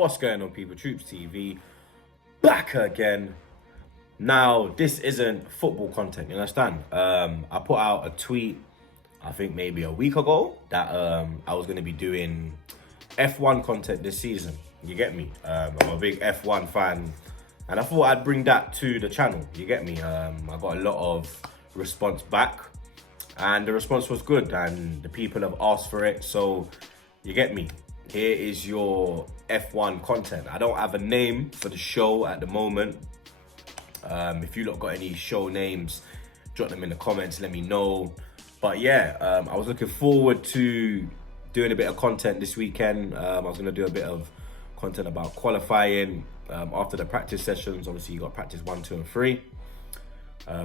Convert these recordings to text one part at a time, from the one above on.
What's going on, people? TroopzTV back again. Now, this isn't football content, you understand? I put out a tweet, I think maybe a week ago, that I was going to be doing F1 content this season. You get me? I'm a big F1 fan, and I thought I'd bring that to the channel. You get me? I got a lot of response back, and the response was good, and the people have asked for it, so you get me? Here is your F1 content. I don't have a name for the show at the moment. If you lot got any show names, drop them in the comments, let me know. But yeah, I was looking forward to doing a bit of content this weekend. I was gonna do a bit of content about qualifying after the practice sessions. Obviously you got practice 1, 2 and 3.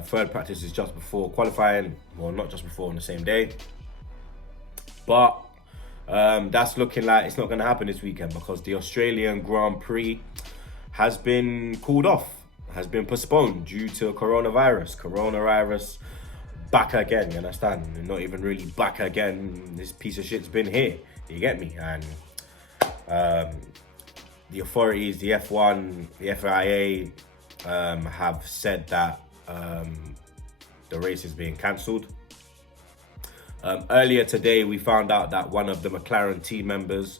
Third practice is just before qualifying, well, not just before, on the same day. But that's looking like it's not going to happen this weekend because the Australian Grand Prix has been called off, has been postponed due to coronavirus. Coronavirus back again, you understand? Not even really back again. This piece of shit's been here, you get me? And the authorities, the F1, the FIA have said that the race is being cancelled. Earlier today, we found out that one of the McLaren team members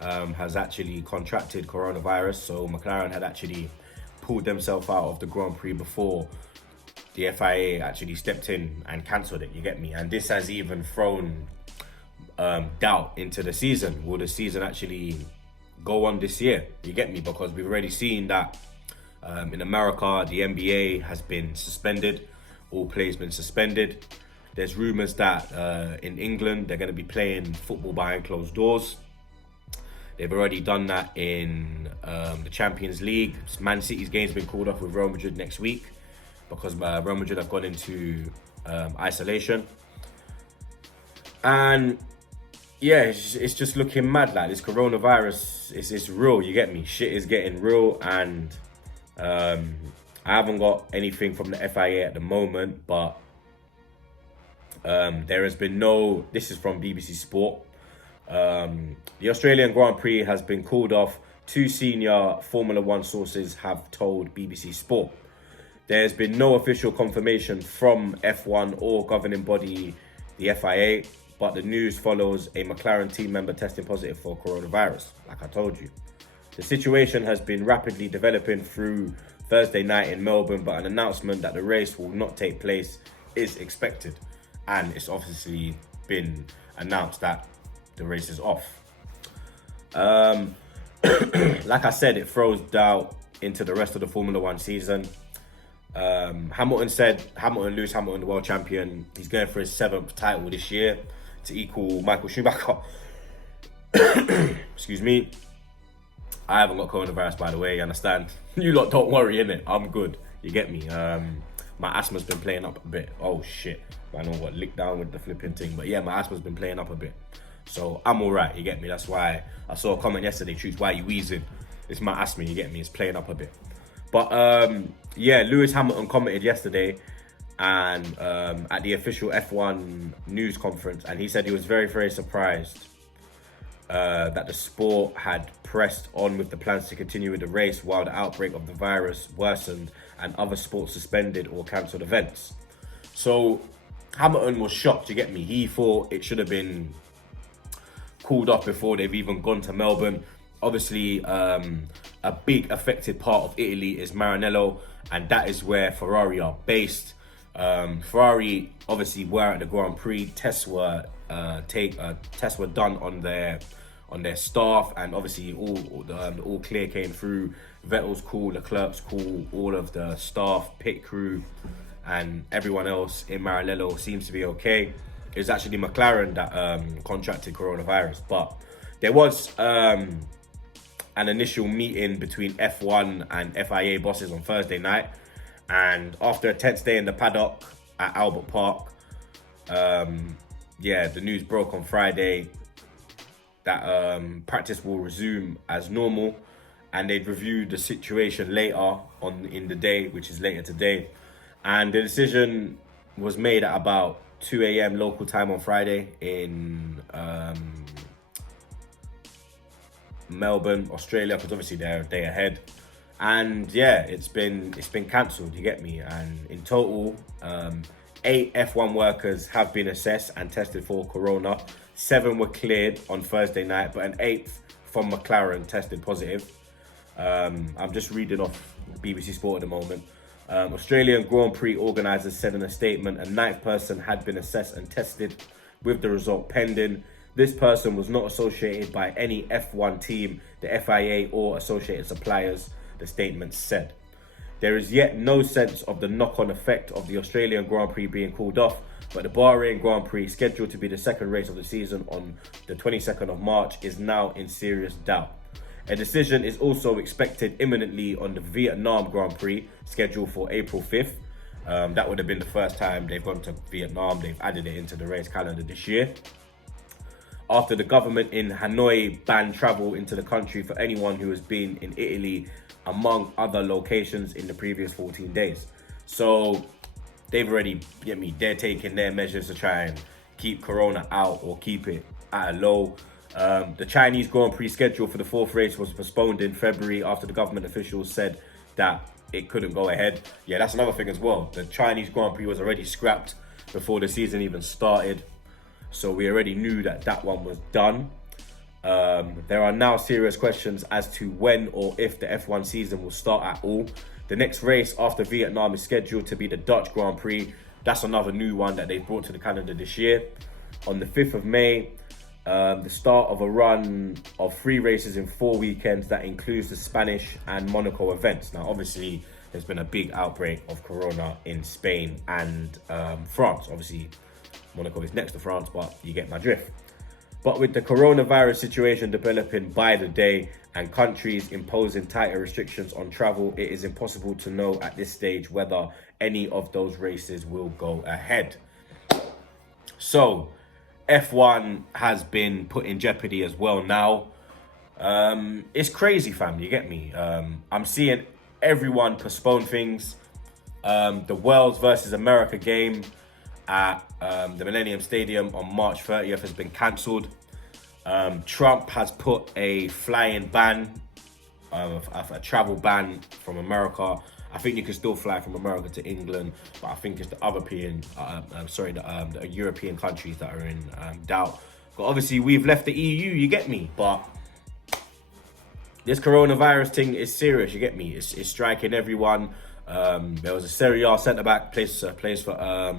has actually contracted coronavirus. So McLaren had actually pulled themselves out of the Grand Prix before the FIA actually stepped in and cancelled it, you get me? And this has even thrown doubt into the season. Will the season actually go on this year, you get me? Because we've already seen that in America, the NBA has been suspended. All play's been suspended. There's rumours that in England, they're going to be playing football behind closed doors. They've already done that in the Champions League. Man City's game's been called off with Real Madrid next week because Real Madrid have gone into isolation. And yeah, it's just looking mad. Like, this coronavirus, it's real, you get me? Shit is getting real, and I haven't got anything from the FIA at the moment, but there has been no, this is from BBC Sport. The Australian Grand Prix has been called off. 2 senior Formula 1 sources have told BBC Sport. There's been no official confirmation from F1 or governing body, the FIA, but the news follows a McLaren team member testing positive for coronavirus, like I told you. The situation has been rapidly developing through Thursday night in Melbourne, but an announcement that the race will not take place is expected. And it's obviously been announced that the race is off. Like I said, it throws doubt into the rest of the Formula 1 season. Hamilton said, Lewis Hamilton, the world champion, he's going for his 7th title this year to equal Michael Schumacher. Excuse me. I haven't got coronavirus, by the way, you understand? You lot don't worry, innit? I'm good, you get me? My asthma's been playing up a bit. Oh shit, I know what licked down with the flipping thing, but yeah, my asthma's been playing up a bit. So I'm all right, you get me? That's why I saw a comment yesterday, Troops, why are you wheezing? It's my asthma, you get me? It's playing up a bit. But yeah, Lewis Hamilton commented yesterday and at the official F1 news conference, and he said he was very, very surprised that the sport had pressed on with the plans to continue with the race while the outbreak of the virus worsened and other sports suspended or cancelled events. So Hamilton was shocked, you get me? He thought it should have been called off before they've even gone to Melbourne. Obviously, a big affected part of Italy is Maranello, and that is where Ferrari are based. Ferrari obviously were at the Grand Prix. Tests were done on their staff, and obviously all clear came through. Vettel's cool, Leclerc's cool, all of the staff, pit crew, and everyone else in Maranello seems to be okay. It was actually McLaren that contracted coronavirus, but there was an initial meeting between F1 and FIA bosses on Thursday night, and after a tense day in the paddock at Albert Park, yeah, the news broke on Friday that practice will resume as normal, and they'd review the situation later in the day, which is later today. And the decision was made at about 2 a.m. local time on Friday in Melbourne, Australia, because obviously they're a day ahead. And yeah, it's been cancelled, you get me? And in total, 8 F1 workers have been assessed and tested for corona. 7 were cleared on Thursday night, but an 8th from McLaren tested positive. I'm just reading off BBC Sport at the moment. Australian Grand Prix organisers said in a statement, a 9th person had been assessed and tested, with the result pending. This person was not associated by any F1 team, the FIA or associated suppliers, the statement said. There is yet no sense of the knock-on effect of the Australian Grand Prix being called off, but the Bahrain Grand Prix, scheduled to be the second race of the season on the 22nd of March, is now in serious doubt. A decision is also expected imminently on the Vietnam Grand Prix, scheduled for April 5th. That would have been the first time they've gone to Vietnam. They've added it into the race calendar this year, after the government in Hanoi banned travel into the country for anyone who has been in Italy, among other locations, in the previous 14 days. So they've already, they're taking their measures to try and keep corona out or keep it at a low. The Chinese Grand Prix schedule for the 4th race was postponed in February after the government officials said that it couldn't go ahead. Yeah, that's another thing as well. The Chinese Grand Prix was already scrapped before the season even started. So we already knew that that one was done. There are now serious questions as to when or if the F1 season will start at all. The next race after Vietnam is scheduled to be the Dutch Grand Prix. That's another new one that they've brought to the calendar this year. On the 5th of May, the start of a run of 3 races in 4 weekends that includes the Spanish and Monaco events. Now, obviously, there's been a big outbreak of corona in Spain and France. Obviously, Monaco is next to France, but you get my drift. But with the coronavirus situation developing by the day and countries imposing tighter restrictions on travel, it is impossible to know at this stage whether any of those races will go ahead. So F1 has been put in jeopardy as well now. It's crazy, fam, you get me? I'm seeing everyone postpone things. The Wales versus America game at the Millennium Stadium on March 30th has been cancelled. Trump has put a flying ban, a travel ban from America. I think you can still fly from America to England, but I think it's the the European countries that are in doubt. But obviously we've left the EU, you get me? But this coronavirus thing is serious, you get me? It's striking everyone. There was a Serie A centre-back plays for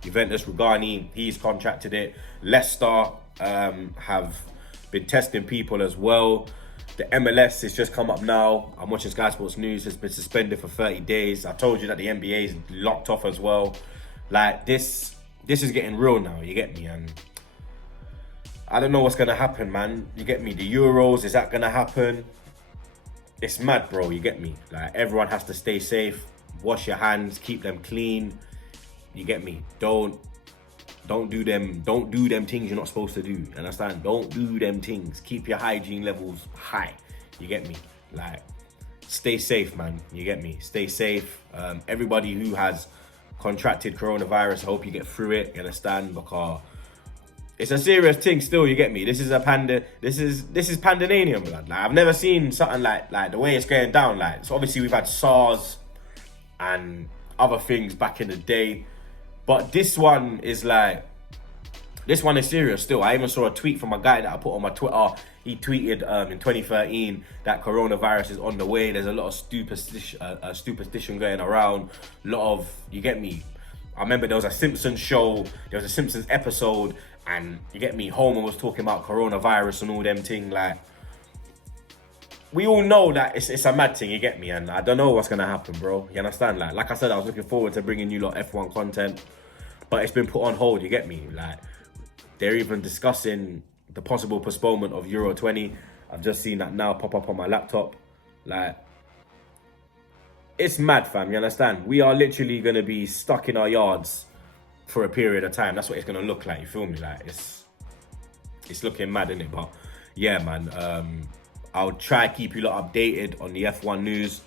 Juventus, Rugani. He's contracted it. Leicester have been testing people as well. The MLS has just come up now. I'm watching Sky Sports News. Has been suspended for 30 days. I told you that the NBA is locked off as well. Like, this is getting real now, you get me? And I don't know what's going to happen, man. You get me? The Euros, is that going to happen? It's mad, bro, you get me? Like, everyone has to stay safe. Wash your hands, keep them clean. You get me? Don't do them things you're not supposed to do. Understand? Don't do them things. Keep your hygiene levels high. You get me? Like, stay safe, man. You get me? Stay safe. Everybody who has contracted coronavirus, I hope you get through it. You understand? Because it's a serious thing still, you get me? This is pandemonium, blood. Like, I've never seen something like the way it's going down. Like, so obviously we've had SARS and other things back in the day. But this one is serious still. I even saw a tweet from a guy that I put on my Twitter. He tweeted in 2013 that coronavirus is on the way. There's a lot of superstition going around. A lot of, you get me? I remember there was a Simpsons show, there was a Simpsons episode, and you get me, Homer was talking about coronavirus and all them things. Like, we all know that it's a mad thing, you get me? And I don't know what's going to happen, bro. You understand? Like I said, I was looking forward to bringing you lot F1 content, but it's been put on hold, you get me? Like, they're even discussing the possible postponement of Euro 20. I've just seen that now pop up on my laptop. Like, it's mad, fam, you understand? We are literally going to be stuck in our yards for a period of time. That's what it's going to look like, you feel me? Like, it's looking mad, innit? But yeah, man, I'll try to keep you lot updated on the F1 news,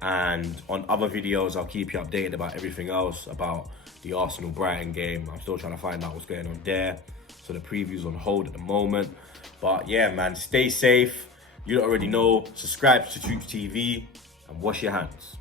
and on other videos I'll keep you updated about everything else, about the Arsenal-Brighton game. I'm still trying to find out what's going on there. so the preview's on hold at the moment. But yeah, man, stay safe. You already know. Subscribe to TroopzTV and wash your hands.